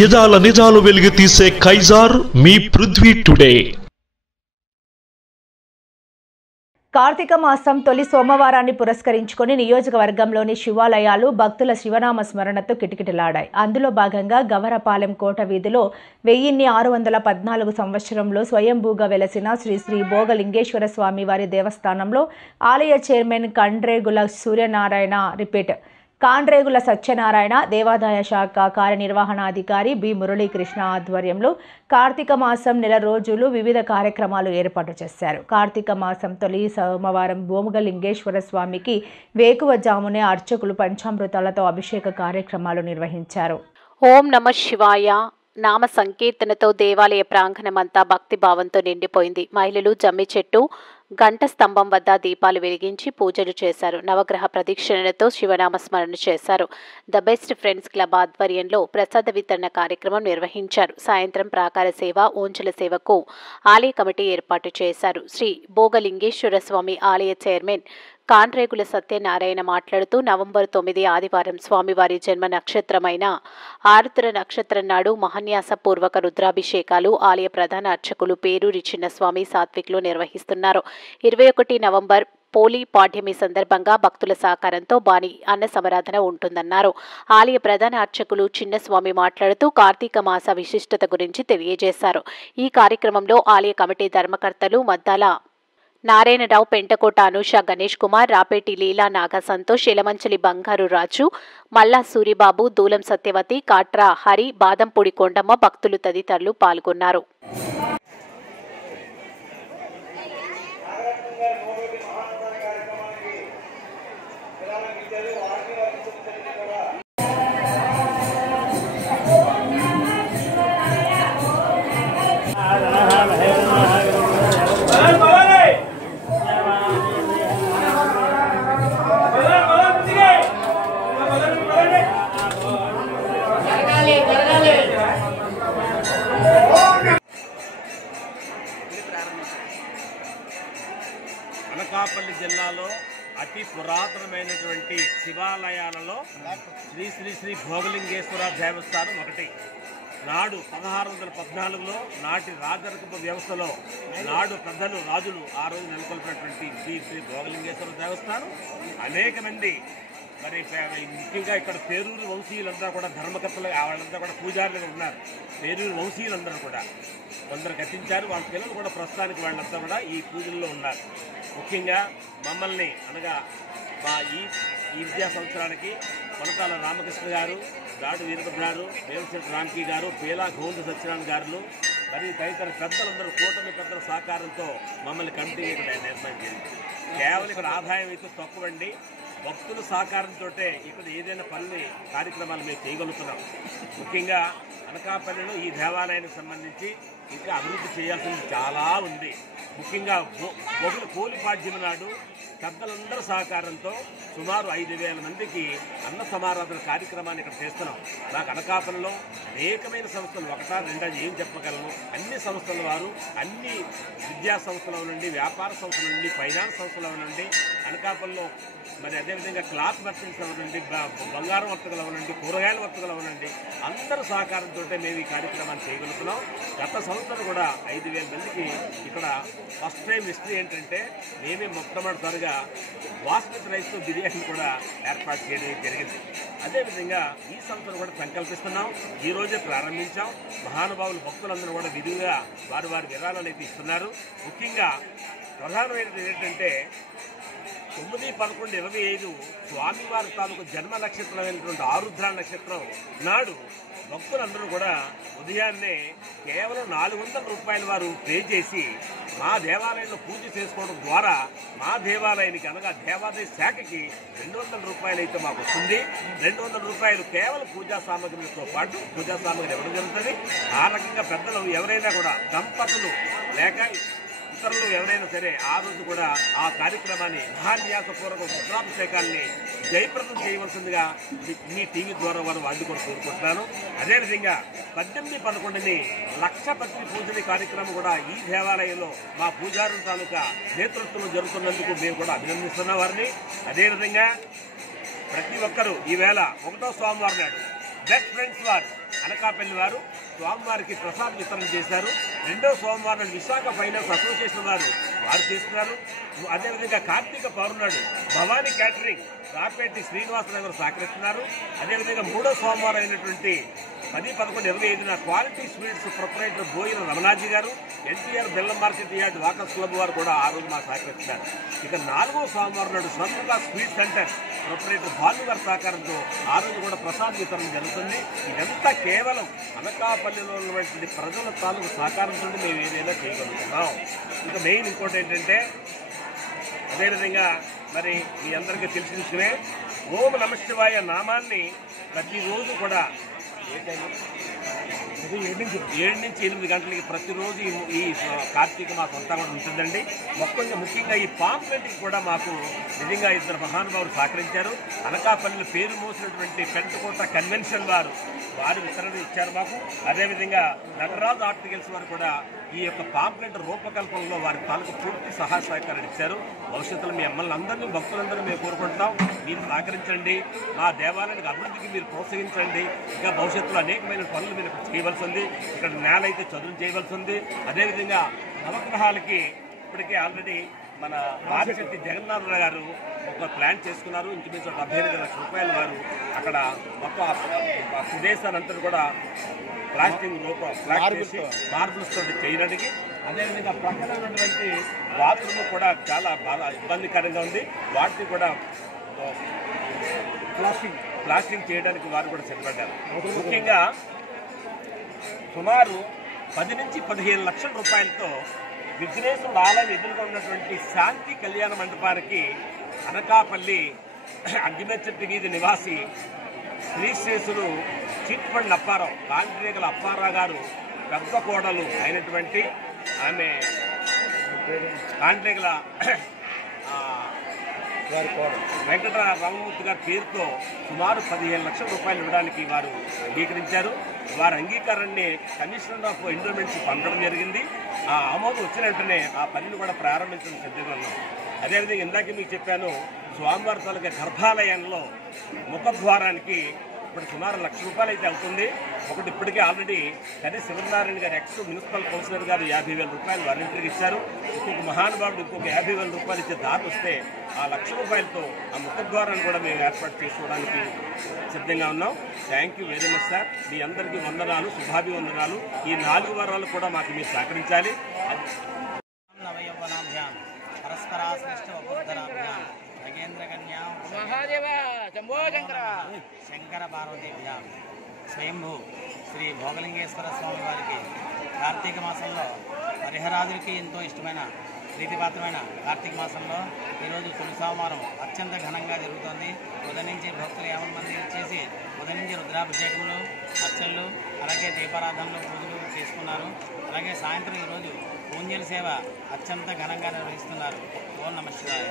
యదాల నిజాలు వెలుగు తీసే కైజార్ మీ పృథ్వీ టుడే. కార్తీక మాసం తొలి సోమవారాన్ని పురస్కరించుకొని నియోజకవర్గంలోని శివాలయాలు భక్తుల శివనామ స్మరణతో కిటకిటలాడాయి. అందులో భాగంగా గవరపాలెం కోట వీధిలో 1614 సంవత్సరంలో స్వయంభూగా వెలసిన శ్రీ శ్రీ భోగలింగేశ్వర స్వామి వారి దేవస్థానంలో ఆలయ చైర్మన్ కండ్రేగుల సూర్యనారాయణ రిపీట్ కాండ్రేగుల సత్యనారాయణ, దేవాదాయ శాఖ కార్యనిర్వహణాధికారి బి మురళీకృష్ణ ఆధ్వర్యంలో కార్తీక మాసం నెల రోజులు వివిధ కార్యక్రమాలు ఏర్పాటు చేశారు. కార్తీక మాసం తొలి సోమవారం భోగలింగేశ్వర స్వామికి వేకువజామునే అర్చకులు పంచామృతాలతో అభిషేక కార్యక్రమాలు నిర్వహించారు. ఓం నమ శివాయ నామ సంకీర్తనతో దేవాలయ ప్రాంగణమంతా భక్తిభావంతో నిండిపోయింది. మహిళలు జమ్మి చెట్టు గంట స్తంభం వద్ద దీపాలు వెలిగించి పూజలు చేశారు. నవగ్రహ ప్రదక్షిణలతో శివనామ స్మరణ చేశారు. ద బెస్ట్ ఫ్రెండ్స్ క్లబ్ ఆధ్వర్యంలో ప్రసాద వితరణ కార్యక్రమం నిర్వహించారు. సాయంత్రం ప్రాకార సేవ, ఓంచుల సేవకు ఆలయ కమిటీ ఏర్పాటు చేశారు. శ్రీ భోగలింగేశ్వర స్వామి ఆలయ చైర్మన్ కాండ్రేగుల సత్యనారాయణ మాట్లాడుతూ నవంబర్ 9 ఆదివారం స్వామివారి జన్మ నక్షత్రమైన ఆరుద్ర నక్షత్రం నాడు మహాన్యాసపూర్వక రుద్రాభిషేకాలు ఆలయ ప్రధాన అర్చకులు పేరూరి చిన్నస్వామి సాత్విక్లు నిర్వహిస్తున్నారు. 21 నవంబర్ పోలీ పాఠ్యమి సందర్భంగా భక్తుల సహకారంతో బాణి అన్న సమరాధన ఉంటుందన్నారు. ఆలయ ప్రధాన అర్చకులు చిన్నస్వామి మాట్లాడుతూ కార్తీక మాస విశిష్టత గురించి తెలియజేశారు. ఈ కార్యక్రమంలో ఆలయ కమిటీ ధర్మకర్తలు మద్దాల నారాయణరావు, పెంటకోట అనూష, గణేష్ కుమార్, రాపేటి లీలా, నాగ సంతోష్, ఎలమంచలి బంగారు రాజు, మల్లా సూరిబాబు, దూలం సత్యవతి, కాట్రా హరి, బాదంపూడి కొండమ్మ, భక్తులు తదితరులు పాల్గొన్నారు. అనకాపల్లి జిల్లాలో అతి పురాతనమైనటువంటి శివాలయాలలో శ్రీ శ్రీ శ్రీ భోగలింగేశ్వర దేవస్థానం ఒకటి. నాడు 1614లో నాటి రాజరికపు వ్యవస్థలో నాడు పెద్దలు రాజులు ఆ రోజు నెలకొల్పినటువంటి శ్రీ శ్రీ భోగలింగేశ్వర దేవస్థానం అనేక మంది మరి ముఖ్యంగా ఇక్కడ పేరూరు వంశీయులంతా కూడా ధర్మకర్తలు, వాళ్ళంతా కూడా పూజారులుగా ఉన్నారు. పేరూరు వంశీయులందరూ కూడా కొందరు కట్టించారు. వాళ్ళ పిల్లలు కూడా ప్రస్తుతానికి వాళ్ళంతా కూడా ఈ పూజల్లో ఉన్నారు. ముఖ్యంగా మమ్మల్ని అనగా మా ఈ విద్యా సంవత్సరానికి కొనకాల రామకృష్ణ గారు, దాడు వీరభద్ర గారు, దేవశెట్టి రామ్కి గారు, పేలా గోవింద సత్యనారాయణ గారు మరి తదితర పెద్దలందరూ కూటమి పెద్దల సహకారంతో మమ్మల్ని కమిటీ ఇక్కడ నిర్మాణం చేయింది. కేవలం ఇక్కడ ఆదాయం అయితే తక్కువండి. భక్తుల సహకారంతో ఇక్కడ ఏదైనా పనులు కార్యక్రమాలు మేము చేయగలుగుతున్నాం. ముఖ్యంగా అనకాపల్లిలో ఈ దేవాలయానికి సంబంధించి ఇంకా అభివృద్ధి చేయాల్సింది చాలా ఉంది. ముఖ్యంగా పోలిపాడ్యం నాడు పెద్దలందరూ సహకారంతో సుమారు 5,000 మందికి అన్న సమారాధన కార్యక్రమాన్ని ఇక్కడ చేస్తున్నాం. నాకు అనకాపల్లిలో అనేకమైన సంస్థలు, ఒకటా రెండా ఏం చెప్పగలను, అన్ని సంస్థల వారు అన్ని విద్యా సంస్థల నుండి, వ్యాపార సంస్థల నుండి, ఫైనాన్స్ సంస్థల నుండి, అనకాపల్లిలో మరి అదేవిధంగా క్లాత్ మర్చెంట్స్ అవనండి, బంగారం వర్తకులు అవనండి, కూరగాయల వర్తకులు అవనండి, అందరూ సహకారంతో మేము ఈ కార్యక్రమాన్ని చేయగలుగుతున్నాం. గత సంవత్సరం కూడా 5,000 మందికి ఇక్కడ ఫస్ట్ టైం హిస్టరీ ఏంటంటే మేమే మొట్టమొదటిసారిగా బాస్మతి రైస్తో బిర్యానీ కూడా ఏర్పాటు చేయడం జరిగింది. అదేవిధంగా ఈ సంవత్సరం కూడా సంకల్పిస్తున్నాం. ఈ రోజే ప్రారంభించాం. మహానుభావులు భక్తులందరూ కూడా విధిగా వారి విరాళాలు అయితే ఇస్తున్నారు. ముఖ్యంగా ప్రధానమైనది ఏంటంటే 9, 11, 25 స్వామివారి తాలూకు జన్మ నక్షత్రమైనటువంటి ఆరుద్ర నక్షత్రం నాడు భక్తులందరూ కూడా ఉదయాన్నే కేవలం 400 రూపాయల వారు పే చేసి మా దేవాలయంలో పూజ చేసుకోవడం ద్వారా మా దేవాలయానికి అనగా దేవాలయ శాఖకి 200 రూపాయలు అయితే మాకు వస్తుంది. 200 రూపాయలు కేవలం పూజా సామగ్రితో పాటు పూజా సామగ్రి ఇవ్వడం జరుగుతుంది. ఆ రకంగా పెద్దలు ఎవరైనా కూడా దంపతులు లేక ఇతరులు ఎవరైనా సరే ఆ రోజు కూడా ఆ కార్యక్రమాన్ని మహాన్యాసపూర్వక రుద్రాభిషేకాన్ని జయప్రదం చేయవలసిందిగా మీ టీవీ ద్వారా వారు అందుకొని కోరుకుంటున్నాను. అదేవిధంగా 18, 11 లక్ష పత్రి పూజని కార్యక్రమం కూడా ఈ దేవాలయంలో మా పూజారుల తాలూకా నేతృత్వంలో జరుగుతున్నందుకు మేము కూడా అభినందిస్తున్నాం వారిని. అదేవిధంగా ప్రతి ఒక్కరూ ఈవేళ 1వ సోమవారం నాడు బెస్ట్ ఫ్రెండ్స్ వారు అనకాపల్లి వారు స్వామివారికి ప్రసాద్ వితరణ చేశారు. 2వ సోమవారం నాడు విశాఖ ఫైనాన్స్ అసోసియేషన్ వారు చేస్తున్నారు. అదేవిధంగా కార్తీక పౌర్ణమి నాడు భవానీ క్యాటరింగ్ రాపేటి శ్రీనివాసనగర్ సహకరిస్తున్నారు. అదేవిధంగా 3వ సోమవారం అయినటువంటి 10-11-25 quality sweets proprietor Boina Ramanaji గారు, ఎన్టీఆర్ బెల్లం మార్కెట్ యార్డ్ వాకర్స్ క్లబ్ వారు కూడా ఆ రోజు మాకు సహకరిస్తున్నారు. ఇక 4వ సోమవారం నాడు స్వర్ణగా స్వీట్ సెంటర్ ప్రొపరేటర్ భాను గారి సహకారంతో ఆ రోజు కూడా ప్రసాద్ వితరణ జరుగుతుంది. ఇదంతా కేవలం అనకాపల్లిలో ఉన్నటువంటి ప్రజల తాలూకు సహకారంతో మేము ఏదైనా చేయగలుగుతున్నాం. ఇక మెయిన్ ఇంకోటి ఏంటంటే, అదేవిధంగా మరి మీ అందరికీ తెలిసిన విషయమే, ఓం నమ శివాయ నామాన్ని ప్రతిరోజు కూడా 7 నుంచి 8 గంటలకి ప్రతిరోజు ఈ కార్తీక మాసం అంతా కూడా ఉంటుందండి. ముఖ్యంగా ఈ పాంప్లెట్కి కూడా మాకు నిజంగా 2 మహానుభావులు సహకరించారు. అనకాపల్లిలో పేరు మోసినటువంటి పెంటకోట కన్వెన్షన్ వారు వితరణ ఇచ్చారు మాకు. అదేవిధంగా నటరాజ్ ఆర్టికల్స్ వారు కూడా ఈ యొక్క పాంప్లెట్ రూపకల్పనలో వారి తాలూకు పూర్తి సహాయ సహకారాలు ఇచ్చారు. భవిష్యత్తులో మీ అమ్మల్ని అందరినీ భక్తులందరూ మేము కోరుకుంటున్నాం. మీరు సహకరించండి, మా దేవాలయానికి అభివృద్ధికి మీరు ప్రోత్సహించండి. ఇంకా భవిష్యత్తులో అనేకమైన పనులు మీరు చేయవలసి ఉంది. ఇక్కడ నేల అయితే చదువు చేయవలసి ఉంది. అదేవిధంగా నవగ్రహాలకి ఇప్పటికే ఆల్రెడీ మన బాధిశెట్టి జగన్నాథరావు గారు ఒక ప్లాన్ చేసుకున్నారు. ఇంచుమించు 75 లక్షల రూపాయలు వారు అక్కడ మొత్తం ప్రదేశాన్ని అంతా కూడా మార్బుల్స్ తోటి చేయడానికి. అదేవిధంగా ప్రక్కన ఉన్నటువంటి బాత్రూమ్ కూడా చాలా బాగా ఇబ్బందికరంగా ఉంది. వాటిని కూడా ప్లాస్టింగ్ చేయడానికి వారు కూడా సిద్ధపడ్డారు. ముఖ్యంగా సుమారు 10 నుంచి 15 లక్షల రూపాయలతో విఘ్నేశ్వరుడు ఆలయం ఎదురుగా ఉన్నటువంటి శాంతి కళ్యాణ మండపానికి అనకాపల్లి అగ్గిమెచ్చటి వీధి నివాసి శ్రీశేషులు చిట్పండి అప్పారావు, కాంట్రేగల అప్పారావు గారు పెద్ద కోడలు అయినటువంటి ఆమె కాంట్రేగల వెంకట రామమూర్తి గారి పేరుతో సుమారు 15 లక్షల రూపాయలు ఇవ్వడానికి వారు అంగీకరించారు. వారి అంగీకారాన్ని కమిషనర్ ఆఫ్ ఎండోమెంట్స్ పంపడం జరిగింది. ఆ ఆమోదం వచ్చిన వెంటనే ఆ పనిని కూడా ప్రారంభించడం సిద్ధంగా ఉన్నాం. అదేవిధంగా ఇందాక మీకు చెప్పాను, స్వామివారి తాలూకా గర్భాలయంలో ముఖద్వారానికి ఇప్పుడు సుమారు 1 లక్ష రూపాయలు అయితే అవుతుంది. ఒకటి ఇప్పటికే ఆల్రెడీ కనీ శివనారాయణ గారు ఎక్స్ మున్సిపల్ కౌన్సిలర్ గారు 50,000 రూపాయలు వాలంటీర్కి ఇచ్చారు. ఇంకొక మహానుభావుడు ఇంకొక 50,000 రూపాయలు ఇచ్చే దారి వస్తే ఆ 1 లక్ష రూపాయలతో ఆ ముఖద్వారాన్ని కూడా మేము ఏర్పాటు చేసుకోవడానికి సిద్ధంగా ఉన్నాం. Thank you very much sir. మీ అందరికీ వందనాలు, శుభాభివందనాలు. ఈ 4 వారాలు కూడా మాకు మీరు సహకరించాలి. నవయౌవనాభ్యాం పరస్పరాశ్లిష్ట వపుర్ధరాభ్యాం నగేంద్రకన్యా శంకర పార్వతీభ్యాం స్వయంభూ శ్రీ భోగలింగేశ్వర స్వామి వారికి కార్తీక మాసంలో హరిహరాదులకి ఎంతో ఇష్టమైన ప్రీతిపాత్రమైన కార్తీక మాసంలో ఈరోజు తొలి సోమవారం అత్యంత ఘనంగా జరుగుతోంది. ఉదయం నుంచి భక్తులు 50 మంది చేసి ఉదయం నుంచి రుద్రాభిషేకములు, అర్చనలు, అలాగే దీపారాధనలు, పూజలు చేసుకున్నారు. అలాగే సాయంత్రం ఈరోజు పూంజల సేవ అత్యంత ఘనంగా నిర్వహిస్తున్నారు. ఓం నమః శివాయ.